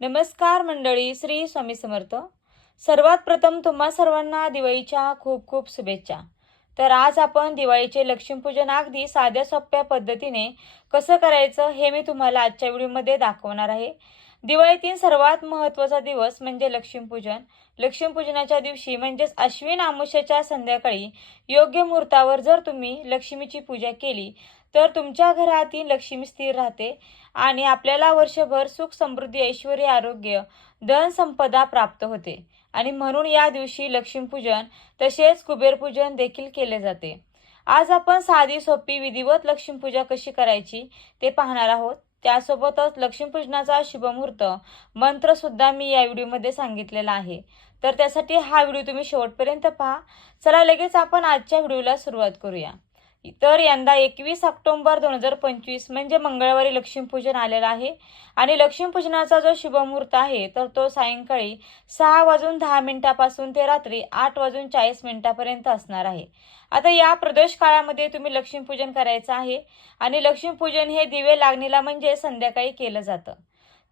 नमस्कार मंडळी श्री स्वामी समर्थ. सर्वात प्रथम तुम्हा सर्वांना दिवाळीच्या खूप खूप शुभेच्छा. तर आज आपण दिवाळीचे लक्ष्मीपूजन अगदी साध्या सोप्या पद्धतीने कसं करायचं हे मी तुम्हाला आजच्या व्हिडिओमध्ये दाखवणार आहे. दिवाळीतील सर्वात महत्त्वाचा दिवस म्हणजे लक्ष्मीपूजन. लक्ष्मीपूजनाच्या दिवशी म्हणजेच अश्विन आमुष्याच्या संध्याकाळी योग्य मुहूर्तावर जर तुम्ही लक्ष्मीची पूजा केली तर तुमच्या घरातील लक्ष्मी स्थिर राहते आणि आपल्याला वर्षभर सुख समृद्धी ऐश्वर आरोग्य धन संपदा प्राप्त होते. आणि म्हणून या दिवशी लक्ष्मीपूजन तसेच कुबेरपूजन देखील केले जाते. आज आपण साधी सोपी विधिवत लक्ष्मीपूजा कशी करायची ते पाहणार आहोत. त्यासोबतच लक्ष्मीपूजनाचा शुभमुहूर्त मंत्र सुद्धा मी या व्हिडिओमध्ये सांगितलेला आहे. तर त्यासाठी हा व्हिडिओ तुम्ही शेवटपर्यंत पहा. चला लगेच आपण आजच्या व्हिडिओला सुरुवात करूया. तर यंदा एकवीस ऑक्टोंबर दोन हजार पंचवीस म्हणजे मंगळवारी लक्ष्मीपूजन आलेलं आहे. आणि लक्ष्मीपूजनाचा जो शुभमुहूर्त आहे तर तो सायंकाळी सहा वाजून दहा मिनिटापासून ते रात्री आठ वाजून चाळीस मिनिटापर्यंत असणार आहे. आता या प्रदोष काळामध्ये तुम्ही लक्ष्मीपूजन करायचं आहे. आणि लक्ष्मीपूजन हे दिवे लागणीला म्हणजे संध्याकाळी केलं जातं.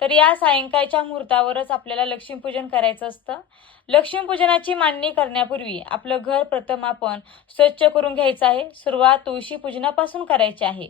तर या सायंकाळच्या मुहूर्तावरच आपल्याला लक्ष्मीपूजन करायचं असतं. लक्ष्मीपूजनाची मांडणी करण्यापूर्वी आपलं घर प्रथम आपण स्वच्छ करून घ्यायचं आहे. सुरुवात तुळशी पूजनापासून करायची आहे.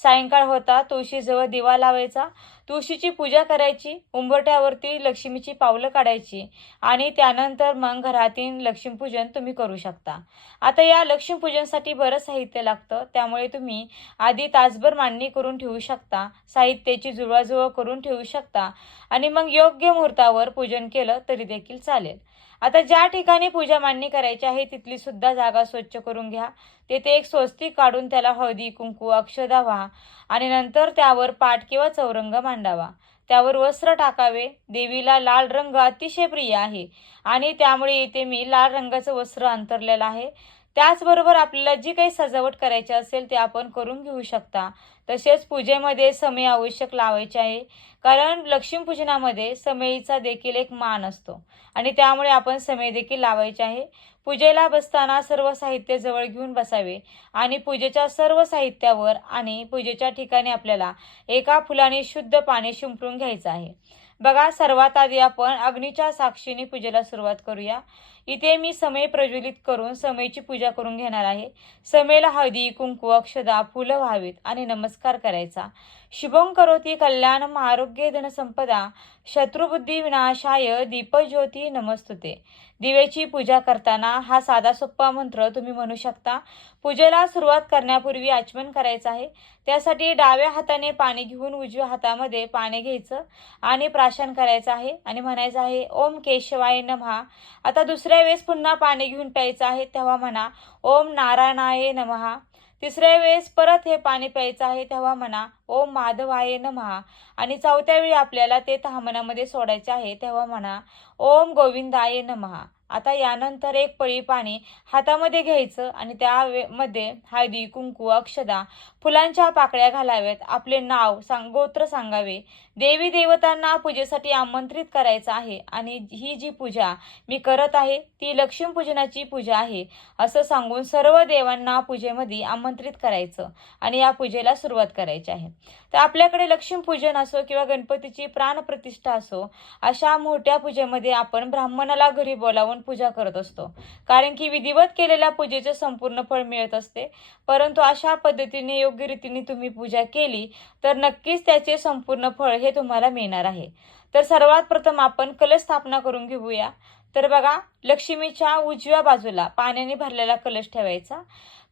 सायंकाळ होता तुळशीजवळ दिवा लावायचा. तुळशीची पूजा करायची उंबरट्यावरती लक्ष्मीची पावलं काढायची आणि त्यानंतर मग घरातील लक्ष्मीपूजन तुम्ही करू शकता. आता या लक्ष्मीपूजनसाठी बरं साहित्य लागतं त्यामुळे तुम्ही आधी तासभर मांडणी करून ठेवू शकता साहित्याची जुळवाजुळव करून ठेवू शकता आणि मग योग्य मुहूर्तावर पूजन केलं तरी देखील चालेल. आता ज्या ठिकाणी पूजा मांडणी करायची आहे तिथली सुद्धा जागा स्वच्छ करून घ्या. तेथे एक स्वस्तिक काढून त्याला हळदी कुंकू अक्षदा व्हा आणि नंतर त्यावर पाट किंवा चौरंग मांडावा. त्यावर वस्त्र टाकावे. देवीला लाल रंग अतिशय प्रिय आहे आणि त्यामुळे येथे मी लाल रंगाचं वस्त्र अंतरलेलं आहे. त्याचबरोबर आपल्याला जी काही सजावट करायची असेल ते आपण करून घेऊ शकता. तसेच पूजेमध्ये समय आवश्यक लावायचे आहे. कारण लक्ष्मीपूजनामध्ये समयीचा देखील एक मान असतो. आणि त्यामुळे आपण समय देखील लावायचे आहे. पूजेला बसताना सर्व साहित्य जवळ घेऊन बसावे. आणि पूजेच्या सर्व साहित्यावर आणि पूजेच्या ठिकाणी आपल्याला एका फुलाने शुद्ध पाणी शिंपडून घ्यायचं आहे. बघा सर्वात आधी आपण अग्नीच्या साक्षीने पूजेला सुरुवात करूया. इथे मी समय प्रज्वलित करून समयची पूजा करून घेणार आहे. समेला हळदी कुंकू अक्षदा फुलं व्हावीत आणि नमस्कार करायचा. शुभं करोती कल्याणम आरोग्य धनसंपदा शत्रुबुद्धी विनाशाय दीपज्योती नमस्तुते. दिवेची पूजा करताना हा साधा सोप्पा मंत्र तुम्ही म्हणू शकता. पूजेला सुरुवात करण्यापूर्वी आचमन करायचं आहे. त्यासाठी डाव्या हाताने पाणी घेऊन उजव्या हातामध्ये पाणी घ्यायचं आणि प्राशन करायचं आहे आणि म्हणायचं आहे ओम केशवाय नमहा. आता दुसऱ्या वेळेस पुन्हा पाणी घेऊन प्यायचं आहे तेव्हा म्हणा ओम नारायणाय नमहा. तिसऱ्या वेळेस परत हे पाणी प्यायचं आहे तेव्हा म्हणा ओम माधवाय नमहा. आणि चौथ्या वेळी आपल्याला ते तहामनामध्ये सोडायचे आहे तेव्हा म्हणा ओम गोविंदाय नमहा. आता यानंतर एक पळी पाणी हातामध्ये घ्यायचं आणि त्यामध्ये हळदी कुंकू अक्षदा फुलांच्या पाकळ्या घालाव्यात. आपले नाव सांग गोत्र सांगावे. देवी देवतांना पूजेसाठी आमंत्रित करायचं आहे आणि ही जी पूजा मी करत आहे ती लक्ष्मीपूजनाची पूजा आहे असं सांगून सर्व देवांना पूजेमध्ये आमंत्रित करायचं आणि या पूजेला सुरुवात करायची आहे. तर आपल्याकडे लक्ष्मीपूजन असो किंवा गणपतीची प्राणप्रतिष्ठा असो अशा मोठ्या पूजेमध्ये आपण ब्राह्मणाला घरी बोलावून पूजा करत असतो. कारण की विधिवत केलेल्या पूजेचे संपूर्ण फळ मिळत असते. परंतु अशा पद्धतीने योग्य रीतीने तुम्ही पूजा केली तर नक्कीच त्याचे संपूर्ण फळ हे तुम्हाला मिळणार आहे. तर सर्वात प्रथम आपण कलश स्थापना करून घेऊया. तर बघा लक्ष्मीच्या उजव्या बाजूला पाण्याने भरलेला कलश ठेवायचा.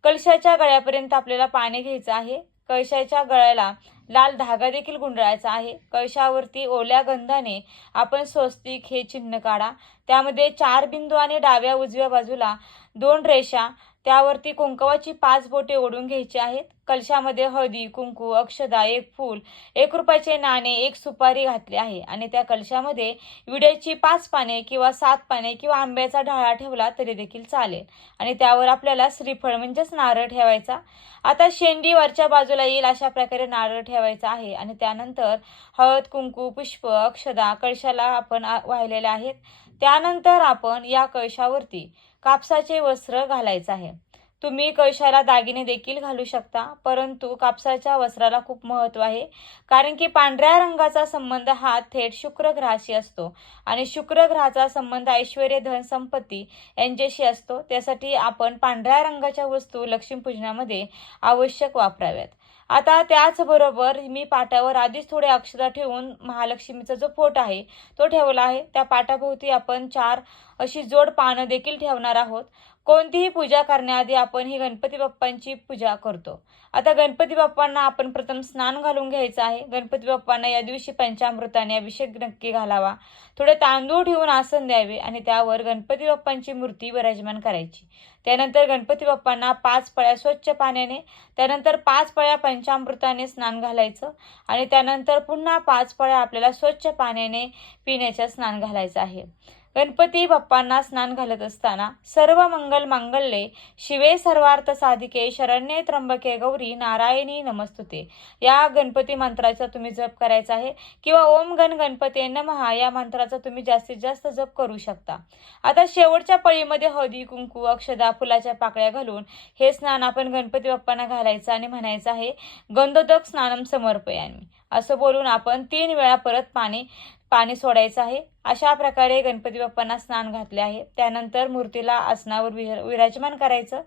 कलशाच्या गळ्यापर्यंत आपल्याला पाणी घ्यायचं आहे. कळशाच्या गळ्याला लाल धागा देखील गुंडाळायचा आहे. कळशावरती ओल्या गंधाने आपण स्वस्तिक हे चिन्ह काढा. त्यामध्ये चार बिंदू आणि डाव्या उजव्या बाजूला दोन रेषा त्यावरती कुंकवाची पाच बोटे ओढून घ्यायची आहेत. कलशामध्ये हळदी कुंकू अक्षदा एक फूल एक रुपयाचे नाणे एक सुपारी घातली आहे. आणि त्या कलशामध्ये विड्याची पाच पाने किंवा सात पाने किंवा आंब्याचा ढाळा ठेवला तरी देखील चालेल. आणि त्यावर आपल्याला श्रीफळ म्हणजेच नारळ ठेवायचा. आता शेंडी वरच्या बाजूला येईल अशा प्रकारे नारळ ठेवायचा आहे. आणि त्यानंतर हळद कुंकू पुष्प अक्षदा कळशाला आपण वाहिलेले आहेत. त्यानंतर आपण या कळशावरती कापसाचे वस्त्र घालायचं आहे. तुम्ही कळशाला दागिने देखील घालू शकता परंतु कापसाच्या वस्त्राला खूप महत्त्व आहे. कारण की पांढऱ्या रंगाचा संबंध हा थेट शुक्र ग्रहाशी असतो आणि शुक्र ग्रहाचा संबंध ऐश्वर धन संपत्ती यांच्याशी असतो. त्यासाठी आपण पांढऱ्या रंगाच्या वस्तू लक्ष्मीपूजनामध्ये आवश्यक वापराव्यात. आता त्याचबरोबर मी पाटावर आधीच थोडे अक्षर ठेवून महालक्ष्मीचा जो फोट आहे तो ठेवला आहे. त्या पाटाभोवती आपण चार अशी जोड पानं देखील ठेवणार आहोत. कोणतीही पूजा करण्याआधी आपण ही गणपती बाप्पांची पूजा करतो. आता गणपती बाप्पांना आपण प्रथम स्नान घालून घ्यायचं आहे. गणपती बाप्पांना या दिवशी पंचामृताने अभिषेक नक्की घालावा. थोडे तांदूळ ठेवून आसन द्यावे आणि त्यावर गणपती बाप्पांची मूर्ती विराजमान करायची. त्यानंतर गणपती बाप्पांना पाच पळ्या स्वच्छ पाण्याने त्यानंतर पाच पळ्या पंचामृताने स्नान घालायचं आणि त्यानंतर पुन्हा पाच पळ्या आपल्याला स्वच्छ पाण्याने पिण्याच्या स्नान घालायचं आहे. गणपती बाप्पांना स्नान घालत असताना सर्व मंगल मांगल्ये शिवे सर्वार्थ साधिके शरण्ये त्र्यंबके गौरी नारायणी नमस्तुते. या गणपती मंत्राचा तुम्ही जप करायचा आहे किंवा ओम गण गणपती नमहा या मंत्राचा तुम्ही जास्तीत जास्त जप करू शकता. आता शेवटच्या पळीमध्ये हळदी कुंकू अक्षदा फुलाच्या पाकळ्या घालून हे स्नान आपण गणपती बाप्पांना घालायचं आणि म्हणायचं आहे गंधोदक स्नानम समर्पयामी. असं बोलून आपण तीन वेळा परत पाणी पाणी सोडायचं आहे. अशा प्रकारे गणपती बाप्पांना स्नान घातले आहे. त्यानंतर मूर्तीला आसनावर विर विराजमान करायचं.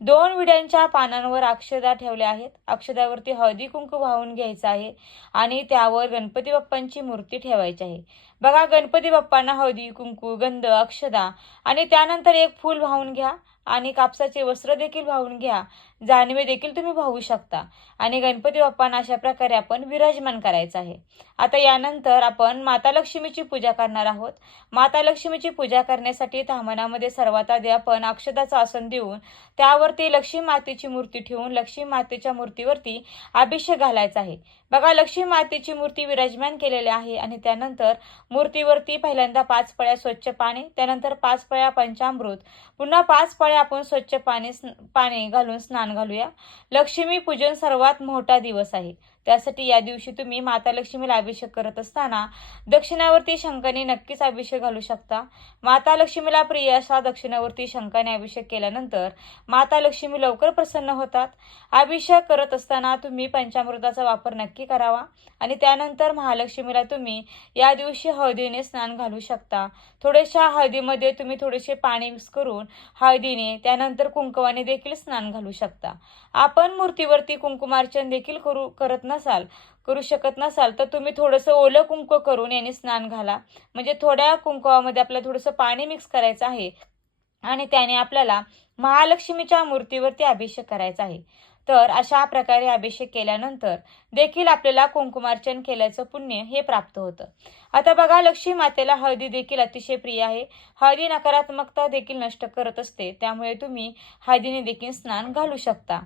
दोन विड्यांच्या पानांवर अक्षदा ठेवल्या आहेत. अक्षदावरती हळदी कुंकू वाहून घ्यायचं आहे आणि त्यावर गणपती बाप्पांची मूर्ती ठेवायची आहे. बघा गणपती बाप्पांना हळदी कुंकू गंध अक्षदा आणि त्यानंतर एक फूल वाहून घ्या आणि कापसाचे वस्त्र देखील वाहून घ्या. जाणीवे देखील तुम्ही पाहू शकता. आणि गणपती बाप्पांना अशा प्रकारे आपण विराजमान करायचं आहे. आता यानंतर आपण माता लक्ष्मीची पूजा करणार आहोत. माता लक्ष्मीची पूजा करण्यासाठी तामनामध्ये सर्वात आधी आपण अक्षदाचं आसन देऊन त्यावरती लक्ष्मी मातेची मूर्ती ठेवून लक्ष्मी मातेच्या मूर्तीवरती अभिषेक घालायचा आहे. बघा लक्ष्मी मातेची मूर्ती विराजमान केलेली आहे आणि त्यानंतर मूर्तीवरती पहिल्यांदा पाच पळ्या स्वच्छ पाणी त्यानंतर पाच पळ्या पंचामृत पुन्हा पाच पळ्या आपण स्वच्छ पाणी पाणी घालून स्नान घालूया. लक्ष्मी पूजन सर्वात मोठा दिवस आहे. त्यासाठी या दिवशी तुम्ही माता लक्ष्मीला अभिषेक करत असताना दक्षिणावरती शंकाने नक्कीच अभिषेक घालू शकता. माता लक्ष्मीला प्रिय असा दक्षिणावरती शंकाने अभिषेक केल्यानंतर माता लक्ष्मी लवकर प्रसन्न होतात. अभिषेक करत असताना तुम्ही पंचामृताचा वापर नक्की करावा आणि त्यानंतर महालक्ष्मीला तुम्ही या दिवशी हळदीने स्नान घालू शकता. थोड्याशा हळदीमध्ये तुम्ही थोडेसे पाणी मिक्स करून हळदीने त्यानंतर कुंकवाने देखील स्नान घालू शकता. आपण मूर्तीवरती कुंकुमार्चन देखील करू करत नसाल करू शकत नसाल तर तुम्ही थोडंसं ओलं कुंकू करून याने स्नान घाला. म्हणजे थोड्या कुंकवामध्ये आपल्याला थोडंसं पाणी मिक्स करायचं आहे आणि त्याने आपल्याला महालक्ष्मीच्या मूर्तीवरती अभिषेक करायचा आहे. तर अशा प्रकारे अभिषेक केल्यानंतर देखील आपल्याला कुंकुमार्चन केल्याचं पुण्य हे प्राप्त होतं. आता बघा लक्ष्मी मातेला हळदी देखील अतिशय प्रिय आहे. हळदी नकारात्मकता देखील नष्ट करत असते. त्यामुळे तुम्ही हळदीने देखील स्नान घालू शकता.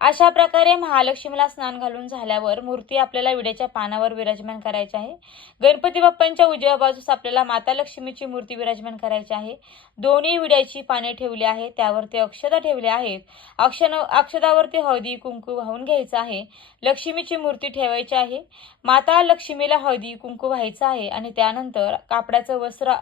अशा प्रकारे महालक्ष्मीला स्नान घालून झाल्यावर मूर्ती आपल्याला विड्याच्या पानावर विराजमान करायची आहे. गणपती बाप्पांच्या उजव्या बाजूस आपल्याला माता लक्ष्मीची मूर्ती विराजमान करायची आहे. दोन्ही विड्याची पाने ठेवली आहे त्यावरती अक्षता ठेवल्या आहेत. अक्षन अक्षदावरती हळदी कुंकू वाहून घ्यायचं आहे. लक्ष्मीची मूर्ती ठेवायची आहे. माता लक्ष्मीला हळदी कुंकू व्हायचं आहे आणि त्यानंतर कापडाचं वस्त्र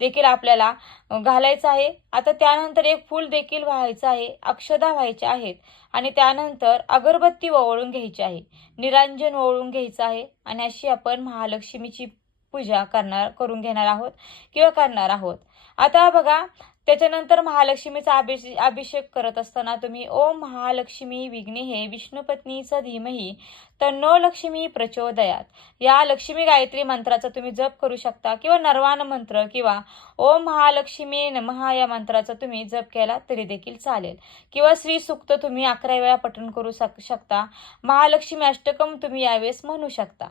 देखील आपल्याला घालायचं आहे. आता त्यानंतर एक फूल देखील व्हायचं आहे. अक्षदा व्हायच्या आहेत. आणि त्या त्यानंतर अगरबत्ती ओवळून घ्यायची आहे. निरांजन ओवळून घ्यायचं आहे आणि अशी आपण महालक्ष्मीची पूजा करणार करून घेणार आहोत किंवा करणार आहोत. आता बघा त्याच्यानंतर महालक्ष्मीचा अभिषेक अभिषेक करत असताना तुम्ही ओम महालक्ष्मी विघ्ने हे विष्णुपत्नीचा धीमही तर नो लक्ष्मी प्रचोदयात. या लक्ष्मी गायत्री मंत्राचा तुम्ही जप करू शकता किंवा नरवान मंत्र किंवा ओम महालक्ष्मी नमहा या मंत्राचा तुम्ही जप केला तरी देखील चालेल. किंवा श्री सुक्त तुम्ही अकरा वेळा पठण करू शक शकता. महालक्ष्मी अष्टकम तुम्ही यावेळेस म्हणू शकता.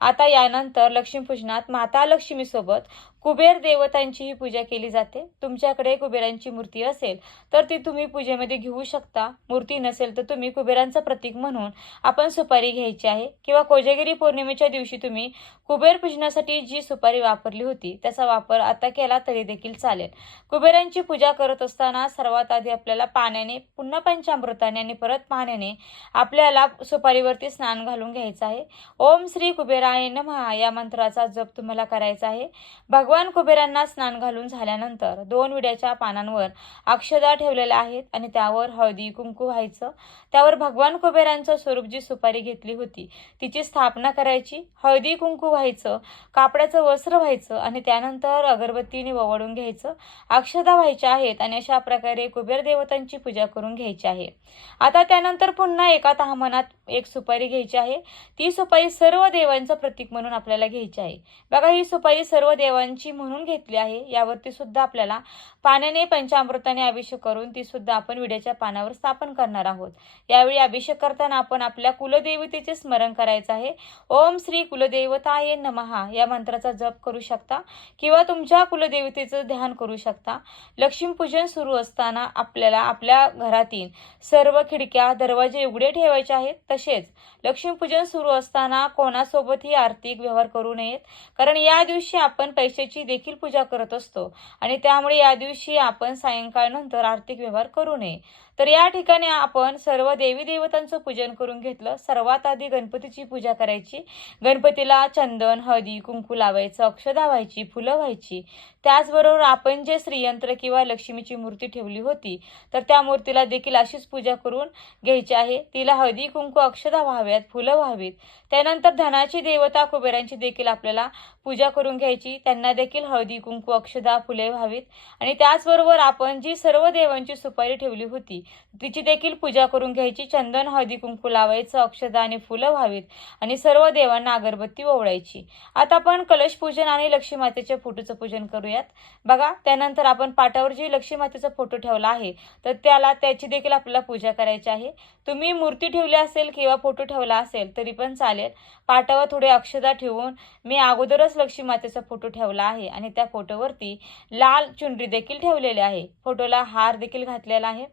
आता यानंतर लक्ष्मीपूजनात माता लक्ष्मीसोबत कुबेर देवतांचीही पूजा केली जाते. तुमच्याकडे कुबेरांची मूर्ती असेल तर ती तुम्ही पूजेमध्ये घेऊ शकता. मूर्ती नसेल तर तुम्ही कुबेरांचं प्रतीक म्हणून आपण सुपारी घ्यायची घ्यायची आहे. किंवा कोजागिरी पौर्णिमेच्या दिवशी तुम्ही कुबेर पूजनासाठी जी सुपारी वापरली होती त्याचा वापर आता केला तरी देखील चालेल. कुबेरांची पूजा करत असताना सर्वात आधी आपल्याला पाण्याने पुन्हा पंचामृताने आणि परत पाण्याने आपल्याला सुपारीवरती स्नान घालून घ्यायचं आहे. ओम श्री कुबेराय नमहा या मंत्राचा जप तुम्हाला करायचा आहे. भगवान कुबेरांना स्नान घालून झाल्यानंतर दोन विड्याच्या पानांवर अक्षदा ठेवलेल्या आहेत आणि त्यावर हळदी कुंकू व्हायचं. त्यावर भगवान कुबेरांचं स्वरूप जी सुपारी घेतली होती. तिची स्थापना करायची हळदी कुंकू व्हायचं कापडाचं वस्त्र व्हायचं आणि त्यानंतर अगरबत्तीने ओवाळून घ्यायचं. अक्षदा व्हायच्या आहेत आणि अशा प्रकारे कुबेर देवतांची पूजा करून घ्यायची आहे. आता त्यानंतर पुन्हा एका तहामनात एक सुपारी घ्यायची आहे. ती सुपारी सर्व देवांचं प्रतीक म्हणून आपल्याला घ्यायची आहे. बघा ही सुपारी सर्व देवांची म्हणून घेतली आहे. यावरती सुद्धा आपल्याला पाण्याने पंचामृताने अभिषेक करून ती सुद्धा आपण विड्याच्या पानावर स्थापन करणार आहोत. यावेळी अभिषेक करताना आपण आपल्या कुलदेवतेचे स्मरण करायचं आहे. ओम श्री कुलदेवताय नमहा या मंत्राचा जप करू शकता किंवा तुमच्या कुलदेवतेचं ध्यान करू शकता. लक्ष्मीपूजन सुरू असताना आपल्याला आपल्या घरातील सर्व खिडक्या दरवाजे उघडे ठेवायचे आहेत. तसेच लक्ष्मीपूजन सुरू असताना कोणासोबतही आर्थिक व्यवहार करू नयेत. कारण या दिवशी आपण पैशाची देखील पूजा करत असतो आणि त्यामुळे या दिवशी आपण सायंकाळनंतर आर्थिक व्यवहार करू नये. तर या ठिकाणी आपण सर्व देवी देवतांचं पूजन करून घेतलं. सर्वात आधी गणपतीची पूजा करायची. गणपतीला चंदन हळदी कुंकू लावायचं अक्षदा व्हायची फुलं व्हायची. त्याचबरोबर आपण जे श्रीयंत्र किंवा लक्ष्मीची मूर्ती ठेवली होती तर त्या मूर्तीला देखील अशीच पूजा करून घ्यायची आहे. तिला हळदी कुंकू अक्षदा व्हाव्यात फुलं व्हावीत. त्यानंतर धनाची देवता कुबेरांची देखील आपल्याला पूजा करून घ्यायची. त्यांना देखील हळदी कुंकू अक्षदा फुले व्हावीत. आणि त्याचबरोबर आपण जी सर्व देवांची सुपारी ठेवली होती तिची देखील पूजा करून घ्यायची. चंदन हळदी कुंकू लावायचं अक्षदा आणि फुलं व्हावीत. आणि सर्व देवांना अगरबत्ती ओवळायची. आता आपण कलश पूजन आणि लक्ष्मी मातेच्या फोटोचं पूजन करूया. करूयात बघा त्यानंतर आपण पाटावर जी लक्ष्मी मातेचा फोटो ठेवला आहे. तर त्याला त्याची देखील आपल्याला पूजा करायची आहे. तुम्ही मूर्ती ठेवली असेल किंवा फोटो ठेवला असेल तरी पण चालेल. पाटावर थोडे अक्षदा ठेवून मी अगोदरच लक्ष्मी मातेचा फोटो ठेवला आहे आणि त्या फोटोवरती लाल चुनरी देखील ठेवलेली आहे. फोटोला हार देखील घातलेला आहे.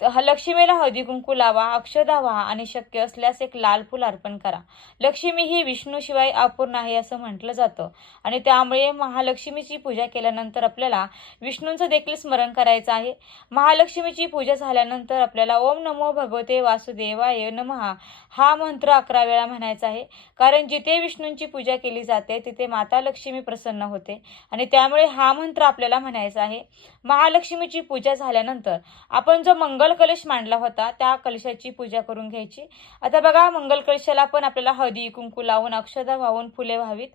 लक्ष्मीला हळदी कुंकू लावा अक्षदा व्हा आणि शक्य असल्यास एक लाल फूल अर्पण करा. लक्ष्मी ही विष्णूशिवाय अपूर्ण आहे असं म्हटलं जातं. आणि त्यामुळे महालक्ष्मीची पूजा केल्यानंतर आपल्याला विष्णूंचं देखील स्मरण करायचं आहे. महालक्ष्मीची पूजा झाल्यानंतर आपल्याला ओम नमो भगवते वासुदेवाय नमहा हा मंत्र अकरा वेळा म्हणायचा आहे. कारण जिथे विष्णूंची पूजा केली जाते तिथे माता लक्ष्मी प्रसन्न होते. आणि त्यामुळे हा मंत्र आपल्याला म्हणायचा आहे. महालक्ष्मीची पूजा झाल्यानंतर आपण जो मंगल कलश मांडला होता त्या कलशाची पूजा करून घ्यायची. आता बघा मंगल कलशाला पण आपल्याला हळदी कुंकू लावून अक्षदा वाहून फुले व्हावीत.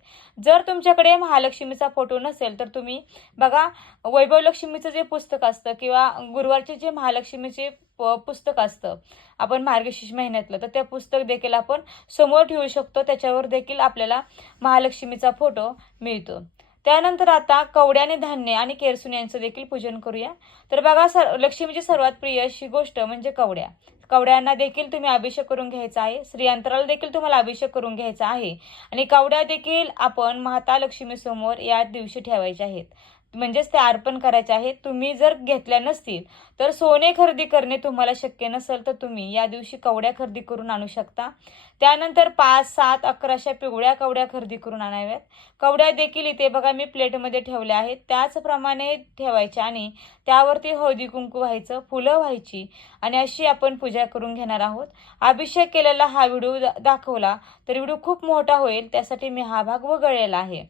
जर तुमच्याकडे महालक्ष्मीचा फोटो नसेल तर तुम्ही बघा वैभव लक्ष्मीचं जे पुस्तक असतं किंवा गुरुवारचे जे महालक्ष्मीचे प- पुस्तक असतं आपण मार्गशीर्ष महिन्यातलं तर ते पुस्तक देखील आपण समोर ठेवू शकतो. त्याच्यावर देखील आपल्याला महालक्ष्मीचा फोटो मिळतो. त्यानंतर आता कवड्याने धान्य आणि केरसून यांचं देखील पूजन करूया. तर बघा सर लक्ष्मीची सर्वात प्रिय अशी गोष्ट म्हणजे कवड्या. कवड्यांना देखील तुम्ही अभिषेक करून घ्यायचा आहे. श्रीयंत्राला देखील तुम्हाला अभिषेक करून घ्यायचा आहे. आणि कवड्या देखील आपण माता लक्ष्मी समोर या दिवशी ठेवायच्या आहेत. म्हणजेच ते अर्पण करायचे आहेत तुम्ही जर घेतल्या नसतील तर सोने खरेदी करणे तुम्हाला शक्य नसेल तर तुम्ही या दिवशी कवड्या खरेदी करून आणू शकता. त्यानंतर पाच सात अकराशा पिवळ्या कवड्या खरेदी करून आणाव्यात. कवड्या देखील इथे बघा मी प्लेटमध्ये ठेवल्या आहेत. त्याचप्रमाणे ठेवायच्या आणि त्यावरती हळदी कुंकू व्हायचं फुलं व्हायची आणि अशी आपण पूजा करून घेणार आहोत. अभिषेक केलेला हा व्हिडिओ दा- दाखवला तर व्हिडिओ खूप मोठा होईल त्यासाठी मी हा भाग वगळलेला आहे.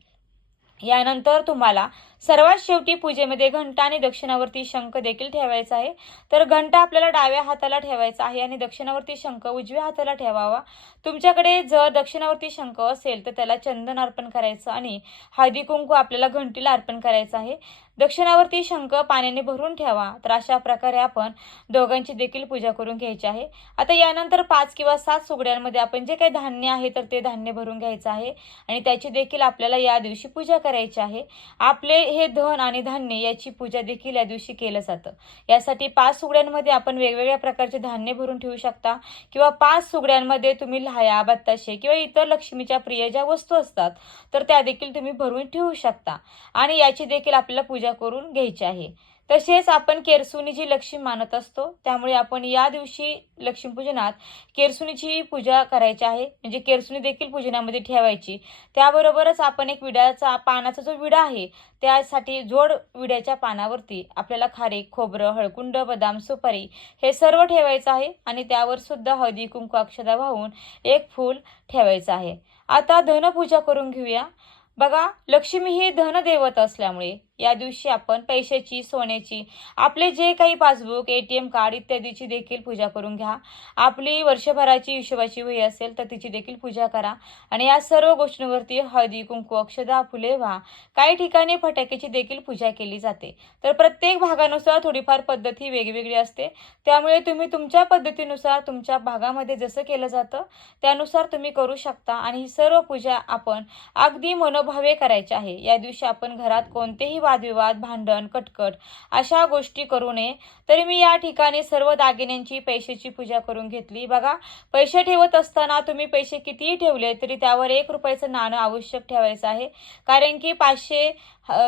यानंतर तुम्हाला सर्वात शेवटी पूजेमध्ये घंटा आणि दक्षिणावरती शंख देखील ठेवायचा आहे. तर घंटा आपल्याला डाव्या हाताला ठेवायचा आहे आणि दक्षिणावरती शंख उजव्या हाताला ठेवावा. तुमच्याकडे जर दक्षिणावरती शंख असेल तर त्याला चंदन अर्पण करायचं आणि हळदी कुंकू आपल्याला घंटीला अर्पण करायचं आहे. दक्षिणावरती शंख पाण्याने भरून ठेवा. तर अशा प्रकारे आपण दोघांची देखील पूजा करून घ्यायची आहे. आता यानंतर पाच किंवा सात सुगड्यांमध्ये आपण जे काही धान्य आहे तर ते धान्य भरून घ्यायचं आहे आणि त्याची देखील आपल्याला या दिवशी पूजा करायची आहे. आपले हे धन आणि धान्य याची पूजा देखील या दिवशी केलं जातं. यासाठी पाच सुगड्यांमध्ये आपण वेगवेगळ्या प्रकारचे धान्य भरून ठेवू शकता किंवा पाच सुगड्यांमध्ये तुम्ही लहाया बत्ताशे किंवा इतर लक्ष्मीच्या प्रिय ज्या वस्तू असतात तर त्या देखील तुम्ही भरून ठेवू शकता. आणि याची देखील आपल्याला पूजा करून घ्यायची आहे. तसेच आपण केरसुनीची लक्ष्मी मानत असतो. त्यामुळे आपण या दिवशी लक्ष्मीपूजनात केरसुनीची पूजा करायची आहे. म्हणजे केरसुनी देखील पूजनामध्ये ठेवायची. त्याबरोबरच आपण एक विड्याचा पानाचा जो विडा आहे त्यासाठी जोड विड्याच्या पानावरती आपल्याला खारे खोबरं हळकुंड बदाम सुपारी हे सर्व ठेवायचं आहे. आणि त्यावर सुद्धा हळदी कुंकू अक्षदा वाहून एक फूल ठेवायचं आहे. आता धनपूजा करून घेऊया. बघा लक्ष्मी ही धनदेवत असल्यामुळे या दिवशी आपण पैशाची सोन्याची आपले जे काही passbook A T M card इत्यादीची देखील पूजा करून घ्या. आपली वर्षभराची हिशोबाची वही असेल तर तिची देखील पूजा करा. आणि या सर्व गोष्टींवरती हळदी कुंकू अक्षदा फुले व्हा. काही ठिकाणी फटाक्याची देखील पूजा केली जाते. तर प्रत्येक भागानुसार थोडीफार पद्धत ही वेगवेगळी असते. त्यामुळे तुम्ही तुमच्या पद्धतीनुसार तुमच्या भागामध्ये जसं केलं जातं त्यानुसार तुम्ही करू शकता. आणि ही सर्व पूजा आपण अगदी मनोभावे करायची आहे. या दिवशी आपण घरात कोणतेही वादविवाद भांडण कटकट अशा गोष्टी करू नये. तरी मी या ठिकाणी सर्व दागिन्यांची पैशाची पूजा करून घेतली. बघा पैसे ठेवत असताना तुम्ही पैसे कितीही ठेवले तरी त्यावर एक रुपयाचं नाणं आवश्यक ठेवायचं आहे. कारण की पाचशे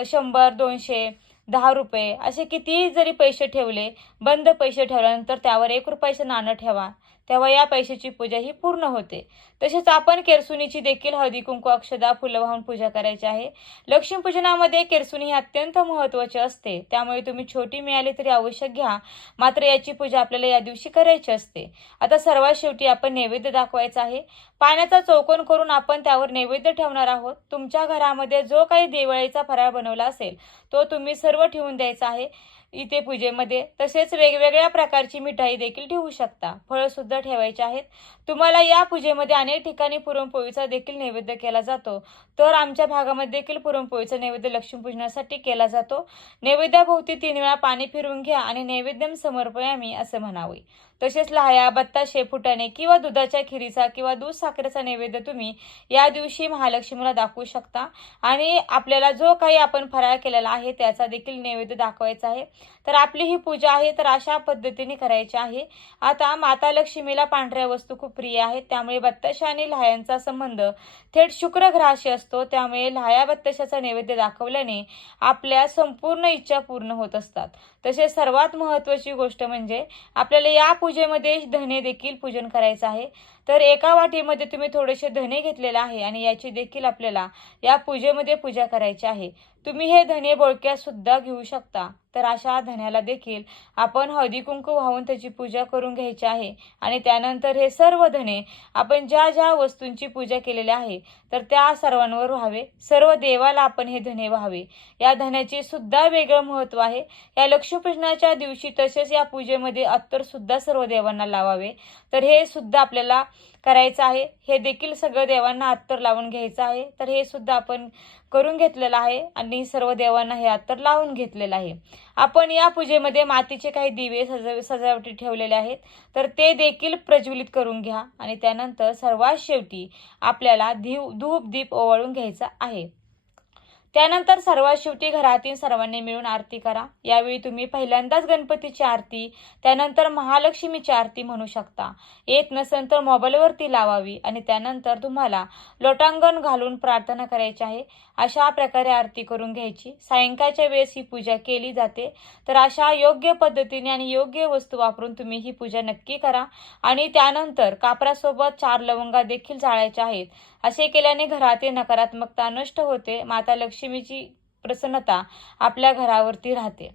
शंभर दोनशे दहा रुपये असे कितीही जरी पैसे ठेवले बंद पैसे ठेवल्यानंतर त्यावर एक रुपयाचं नाणं ठेवा. तेव्हा या पैशाची पूजा ही पूर्ण होते. तसेच आपण केरसुनीची देखील हळदी कुंकू अक्षदा फुलं वाहून पूजा करायची आहे. लक्ष्मीपूजनामध्ये केरसुनी ही अत्यंत महत्त्वाची असते. त्यामुळे तुम्ही छोटी मिळाली तरी आवश्यक घ्या. मात्र याची पूजा आपल्याला या दिवशी करायची असते. आता सर्वात शेवटी आपण नैवेद्य दाखवायचा आहे. पाण्याचा चौकोन करून आपण त्यावर नैवेद्य ठेवणार आहोत. तुमच्या घरामध्ये जो काही दिवाळीचा फराळ बनवला असेल तो तुम्ही सर्व ठेवून द्यायचा आहे. इथे पूजेमध्ये तसेच वेगवेगळ्या प्रकारची मिठाई देखील ठेवू शकता. फळं सुद्धा आहेत. तुम्हाला या पूजेमध्ये अनेक ठिकाणी पुरणपोळीचा देखील नैवेद्य केला जातो. तर आमच्या भागामध्ये देखील पुरणपोळीचा नैवेद्य लक्ष्मीपूजनासाठी केला जातो. नैवेद्याभोवती तीन वेळा पाणी फिरवून घ्या आणि नैवेद्यम समर्पयामी असं म्हणावे. तसेच लहाया बत्ताशे फुटाणे किंवा दुधाच्या खिरीचा किंवा दूध साखरेचा नैवेद्य तुम्ही या दिवशी महालक्ष्मीला दाखवू शकता. आणि आपल्याला जो काही आपण फराळ केलेला आहे त्याचा देखील नैवेद्य दाखवायचा आहे. तर आपली ही पूजा आहे तर अशा पद्धतीने करायची आहे. आता माता लक्ष्मीला पांढऱ्या वस्तू खूप प्रिय आहेत. त्यामुळे बत्ताशा आणि लाह्यांचा संबंध थेट शुक्र ग्रहाशी असतो. त्यामुळे लहाया बत्ताशाचा नैवेद्य दाखवल्याने आपल्या संपूर्ण इच्छा पूर्ण होत असतात. तसेच सर्वात महत्त्वाची गोष्ट म्हणजे आपल्याला या पूजेमध्ये धने देखील पूजन करायचं आहे. तर एका वाटीमध्ये तुम्ही थोडेसे धने घेतलेले आहे आणि याची देखील आपल्याला या पूजेमध्ये पूजा करायची आहे. तुम्ही हे धने बोळक्यासुद्धा घेऊ शकता. तर अशा धन्याला देखील आपण हळदी कुंकू वाहून त्याची पूजा करून घ्यायची आहे. आणि त्यानंतर हे सर्व धने आपण ज्या ज्या वस्तूंची पूजा केलेली आहे तर त्या सर्वांवर व्हावे. सर्व देवाला आपण हे धने व्हावे. या धन्याचे सुद्धा वेगळं महत्त्व आहे. या लक्ष्मीपूजनाच्या दिवशी तसेच या पूजेमध्ये अत्तर सुद्धा सर्व देवांना लावावे. तर हे सुद्धा आपल्याला करायचं आहे. हे देखील सगळं देवांना अत्तर लावून घ्यायचं आहे. तर हे सुद्धा आपण करून घेतलेलं आहे आणि सर्व देवांना हे अत्तर लावून घेतलेलं आहे. आपण या पूजेमध्ये मातीचे काही दिवे सजव सजावटी ठेवलेले आहेत. तर ते देखील प्रज्वलित करून घ्या आणि त्यानंतर सर्वात शेवटी आपल्याला धीव धूप दीप ओवाळून घ्यायचा आहे. त्यानंतर सर्वात शेवटी घरातील सर्वांनी मिळून आरती करा. यावेळी तुम्ही पहिल्यांदाच गणपतीची आरती त्यानंतर महालक्ष्मीची आरती म्हणू शकता. येत नसेल तर मोबाईलवरती लावावी आणि त्यानंतर तुम्हाला लोटांगण घालून प्रार्थना करायची आहे. अशा प्रकारे आरती करून घ्यायची. सायंकाळच्या वेळेस ही पूजा केली जाते. तर अशा योग्य पद्धतीने आणि योग्य वस्तू वापरून तुम्ही ही पूजा नक्की करा. आणि त्यानंतर कापरासोबत चार लवंगा देखील जाळायच्या आहेत. असे केल्याने घरातील नकारात्मकता नष्ट होते. माता लक्ष्मीची प्रसन्नता आपल्या घरावरती राहते.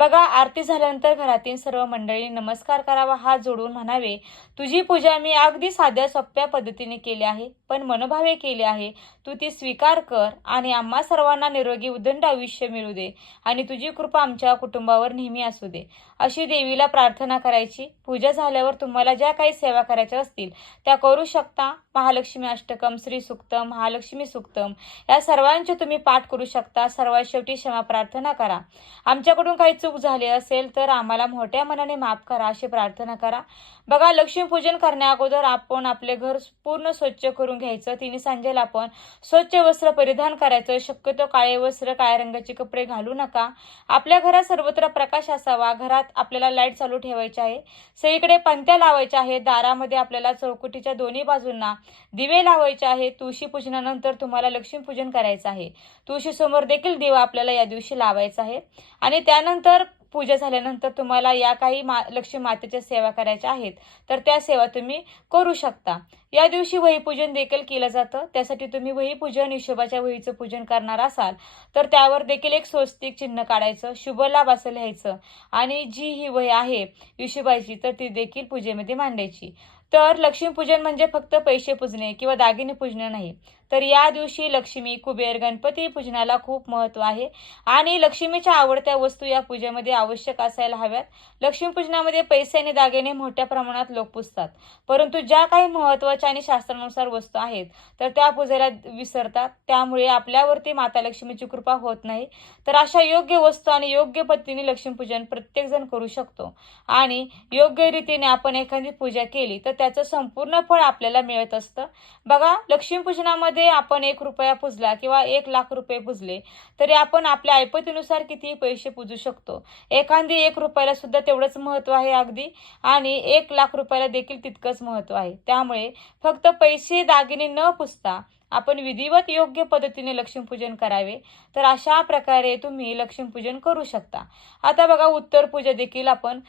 बघा आरती झाल्यानंतर घरातील सर्व मंडळी नमस्कार करावा हात जोडून म्हणावे तुझी पूजा मी अगदी साध्या सोप्या पद्धतीने केली आहे पण मनोभावे केली आहे. तू ती स्वीकार कर आणि आम्हा सर्वांना निरोगी उदंड आयुष्य मिळू दे आणि तुझी कृपा आमच्या कुटुंबावर नेहमी असू दे. अशी देवीला प्रार्थना करायची. पूजा झाल्यावर तुम्हाला ज्या काही सेवा करायच्या असतील त्या करू शकता. महालक्ष्मी अष्टकम श्री सुक्तम महालक्ष्मी सुक्तम. या सर्वांचे तुम्ही पाठ करू शकता. सर्वात शेवटी क्षमा प्रार्थना करा. आमच्याकडून काही चूक झाली असेल तर आम्हाला मोठ्या मनाने माफ करा अशी प्रार्थना करा. बघा लक्ष्मीपूजन करण्या अगोदर आपण आपले घर पूर्ण स्वच्छ करून घ्यायचं. तिने सांजेला आपण स्वच्छ वस्त्र परिधान करायचं. शक्यतो काळे वस्त्र काळ्या रंगाचे कपडे घालू नका. आपल्या घरात सर्वत्र प्रकाश असावा. घरात आपल्याला लाइट चालू ठेवायची आहे. सगळीकडे पंत्या लावायच्या आहेत. दारामध्ये आपल्याला चौकटीच्या दोन्ही बाजूंना दिवे लावायचे आहे तुळशी पूजनानंतर तुम्हाला लक्ष्मीपूजन करायचं आहे. तुळशीसमोर देखील दिवा आपल्याला या दिवशी लावायचा आहे. आणि त्यानंतर पूजा झाल्यानंतर तुम्हाला या काही मा लक्ष्मी मातेच्या सेवा करायच्या आहेत. तर त्या सेवा तुम्ही करू शकता. या दिवशी वहीपूजन देखील केलं जातं. त्यासाठी तुम्ही वहीपूजन हिशोबाच्या वहीचं पूजन करणार असाल. तर त्यावर देखील एक स्वस्तिक चिन्ह काढायचं शुभ लाभ असं लिहायचं. आणि जी ही वही आहे हिशोबाची तर ती देखील पूजेमध्ये मांडायची. तर लक्ष्मीपूजन म्हणजे फक्त पैसे पूजणे किंवा दागिने पूजणे नाही. तर या दिवशी लक्ष्मी कुबेर गणपती पूजनाला खूप महत्त्व आहे. आणि लक्ष्मीच्या आवडत्या वस्तू या पूजेमध्ये आवश्यक असायला हव्यात. लक्ष्मीपूजनामध्ये पैसे आणि दागिने मोठ्या प्रमाणात लोक पुजतात परंतु ज्या काही महत्त्वाच्या आणि शास्त्रानुसार वस्तू आहेत तर त्या पूजेला विसरतात. त्यामुळे आपल्यावरती माता लक्ष्मीची कृपा होत नाही. तर अशा योग्य वस्तू आणि योग्य पद्धतीने लक्ष्मीपूजन प्रत्येकजण करू शकतो. आणि योग्य रीतीने आपण एखादी पूजा केली तर त्याचं संपूर्ण फळ आपल्याला मिळत असतं. बघा लक्ष्मीपूजनामध्ये आपण एक रुपया पुजला किंवा एक लाख रुपये पुजले तरी आपण आपल्या ऐपतीनुसार कितीही पैसे पुजू शकतो. एखादी एक रुपयाला सुद्धा तेवढंच महत्त्व आहे अगदी आणि एक लाख रुपयाला देखील तितकंच महत्त्व आहे. त्यामुळे फक्त पैसे दागिने न पुजता आपण विधिवत योग्य पद्धतीने लक्ष्मीपूजन करावे तर अशा प्रकारे तुम्ही लक्ष्मीपूजन करू शकता. आता बघा उत्तर पूजा देखील आपण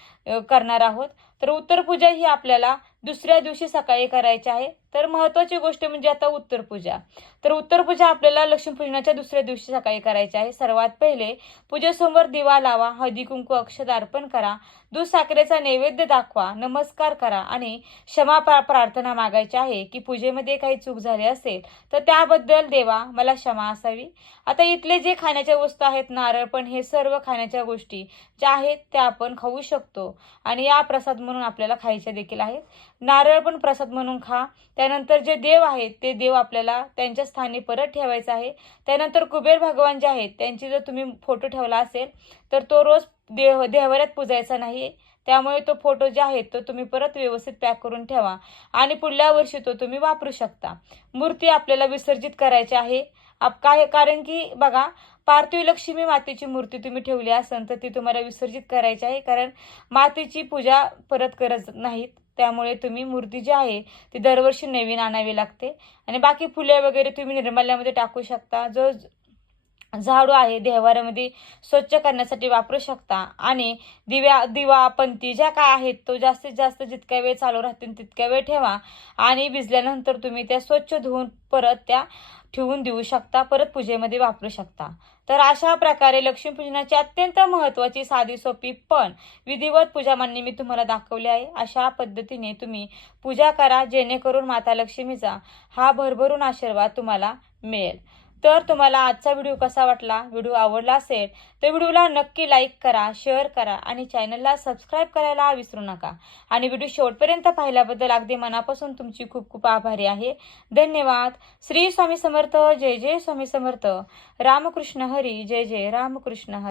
करणार आहोत. तर उत्तर पूजा ही आपल्याला दुसऱ्या दिवशी सकाळी करायची आहे. तर महत्त्वाची गोष्ट म्हणजे आता उत्तर पूजा. तर उत्तर पूजा आपल्याला लक्ष्मीपूजनाच्या दुसऱ्या दिवशी सकाळी करायची आहे. सर्वात पहिले पूजेसमोर दिवा लावा हळदी कुंकू अक्षत अर्पण करा दूध साखरेचा नैवेद्य दाखवा नमस्कार करा आणि क्षमा प्रा- प्रार्थना मागायची आहे की पूजेमध्ये काही चूक झाली असेल तर त्याबद्दल देवा मला क्षमा असावी. आता इथले जे खाण्याच्या वस्तू आहेत नारळ पण हे सर्व खाण्याच्या गोष्टी ज्या आहेत त्या आपण खाऊ शकतो. आणि या प्रसाद म्हणून आपल्याला खायच्या देखील आहेत. नारळ पण प्रसाद म्हणून खा. त्यानंतर जे देव आहेत ते देव आपल्याला त्यांच्या स्थानी परत ठेवायचं आहे. त्यानंतर कुबेर भगवान जे आहेत त्यांची जर तुम्ही फोटो ठेवला असेल तर तो रोज देह देहवऱ्यात पुजायचा नाही. त्यामुळे तो फोटो जे आहे तो तुम्ही परत व्यवस्थित पॅक करून ठेवा. आणि पुढल्या वर्षी तो तुम्ही वापरू शकता. मूर्ती आपल्याला विसर्जित करायची आहे. आप काय कारण की बघा पार्थिव लक्ष्मी मातेची मूर्ती तुम्ही ठेवली असेल तर ती तुम्हाला विसर्जित करायची आहे कारण मातेची पूजा परत करत नाहीत. त्यामुळे तुम्ही मूर्ती जी आहे ती दरवर्षी नवीन आणावी लागते. आणि बाकी फुले वगैरे तुम्ही निर्माल्यामध्ये टाकू शकता. जो झाडू आहे देवाऱ्यामध्ये स्वच्छ करण्यासाठी वापरू शकता. आणि दिव्या दिवा पंती ज्या काय आहेत तो जास्तीत जास्त जितक्या वेळ चालू राहतील तितक्या वेळ ठेवा. आणि भिजल्यानंतर तुम्ही त्या स्वच्छ धुवून परत त्या ठेवून देऊ शकता परत पूजेमध्ये वापरू शकता. तर अशा प्रकारे लक्ष्मीपूजनाची अत्यंत महत्त्वाची साधी सोपी पण विधिवत पूजा मांडणी मी तुम्हाला दाखवली आहे. अशा पद्धतीने तुम्ही पूजा करा जेणेकरून माता लक्ष्मीचा हा भरभरून आशीर्वाद तुम्हाला मिळेल. तर तुम्हाला आजचा व्हिडिओ कसा वाटला? व्हिडिओ आवडला असेल तर व्हिडिओला नक्की लाईक करा शेअर करा आणि चॅनलला सबस्क्राईब करायला विसरू नका. आणि व्हिडिओ शेवटपर्यंत पाहिल्याबद्दल अगदी मनापासून तुमची खूप खूप आभारी आहे. धन्यवाद. श्री स्वामी समर्थ. जय जय स्वामी समर्थ. रामकृष्ण हरी. जय जय रामकृष्ण हरी.